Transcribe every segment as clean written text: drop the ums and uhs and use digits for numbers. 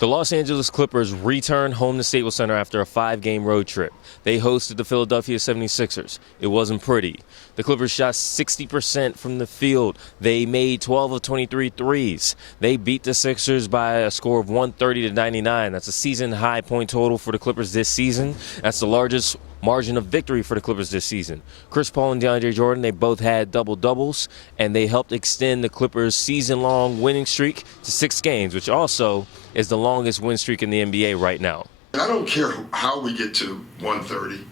The Los Angeles Clippers returned home to Staples Center after a 5-game road trip. They hosted the Philadelphia 76ers. It wasn't pretty. The Clippers shot 60% from the field. They made 12 of 23 threes. They beat the Sixers by a score of 130-99. That's a season-high point total for the Clippers this season. That's the largest margin of victory for the Clippers this season. Chris Paul and DeAndre Jordan, they both had double-doubles, and they helped extend the Clippers' season-long winning streak to 6 games, which also is the longest win streak in the NBA right now. I don't care how we get to 130.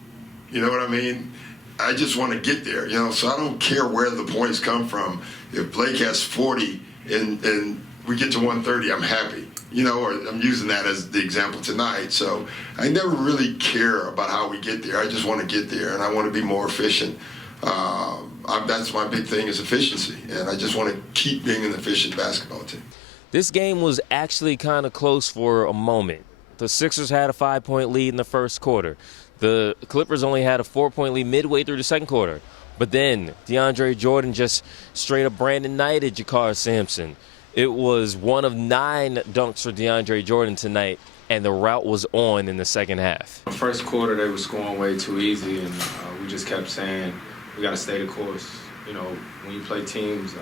You know what I mean? I just want to get there, so I don't care where the points come from. If Blake has 40 and we get to 130, I'm happy. Or I'm using that as the example tonight. So I never really care about how we get there. I just want to get there, and I want to be more efficient. That's my big thing is efficiency, and I just want to keep being an efficient basketball team. This game was actually kind of close for a moment. The Sixers had a 5-point lead in the first quarter. The Clippers only had a 4-point lead midway through the second quarter. But then DeAndre Jordan just straight up Brandon Knighted Jakar Sampson. It was one of 9 dunks for DeAndre Jordan tonight, and the route was on in the second half. The first quarter, they were scoring way too easy, and we just kept saying, we got to stay the course. When you play teams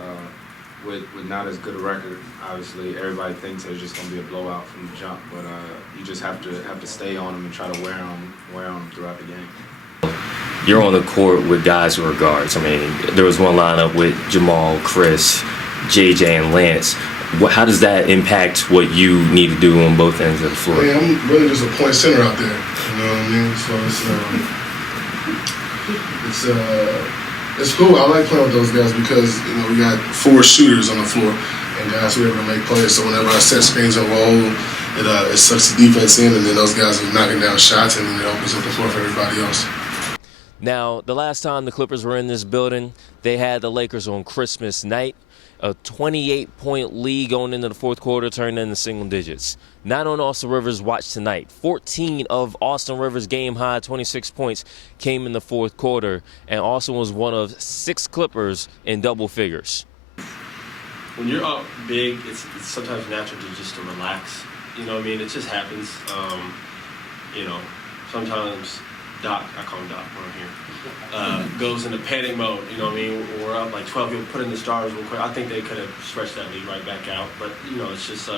with not as good a record, obviously everybody thinks there's just going to be a blowout from the jump, but you just have to stay on them and try to wear on them throughout the game. You're on the court with guys who are guards. I mean, there was one lineup with Jamal, Chris, JJ, and Lance. How does that impact what you need to do on both ends of the floor? Yeah, I'm really just a point center out there. You know what I mean? So it's cool. I like playing with those guys because we got 4 shooters on the floor and guys who are able to make plays. So whenever I set screens and roll, it sucks the defense in, and then those guys are knocking down shots, and then it opens up the floor for everybody else. Now, the last time the Clippers were in this building, they had the Lakers on Christmas night. A 28-point lead going into the fourth quarter turned into single digits. Not on Austin Rivers' watch tonight. 14 of Austin Rivers' game-high 26 points came in the fourth quarter, and Austin was one of 6 Clippers in double figures. When you're up big, it's sometimes natural to relax. You know what I mean? It just happens. Sometimes Doc, I call him Doc around here, goes into panic mode. You know what I mean? We're up like 12, he'll put in the stars real quick. I think they could have stretched that lead right back out. But, it's just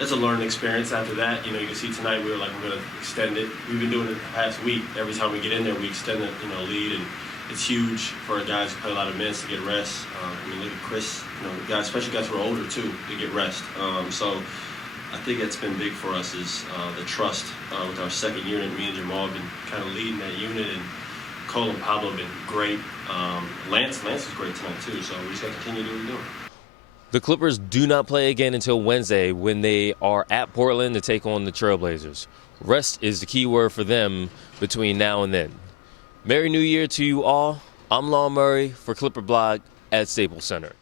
it's a learning experience after that. You can see tonight we were like, we're going to extend it. We've been doing it the past week. Every time we get in there, we extend the lead. And it's huge for guys who play a lot of minutes to get rest. Look at Chris, guys, especially guys who are older too, to get rest. So I think that's been big for us is the trust with our second unit. Me and Jamal have been kind of leading that unit, and Cole and Pablo have been great. Lance was great tonight too, so we just got to continue to do what we're doing. The Clippers do not play again until Wednesday when they are at Portland to take on the Trailblazers. Rest is the key word for them between now and then. Merry New Year to you all. I'm Lon Murray for ClipperBlog at Staples Center.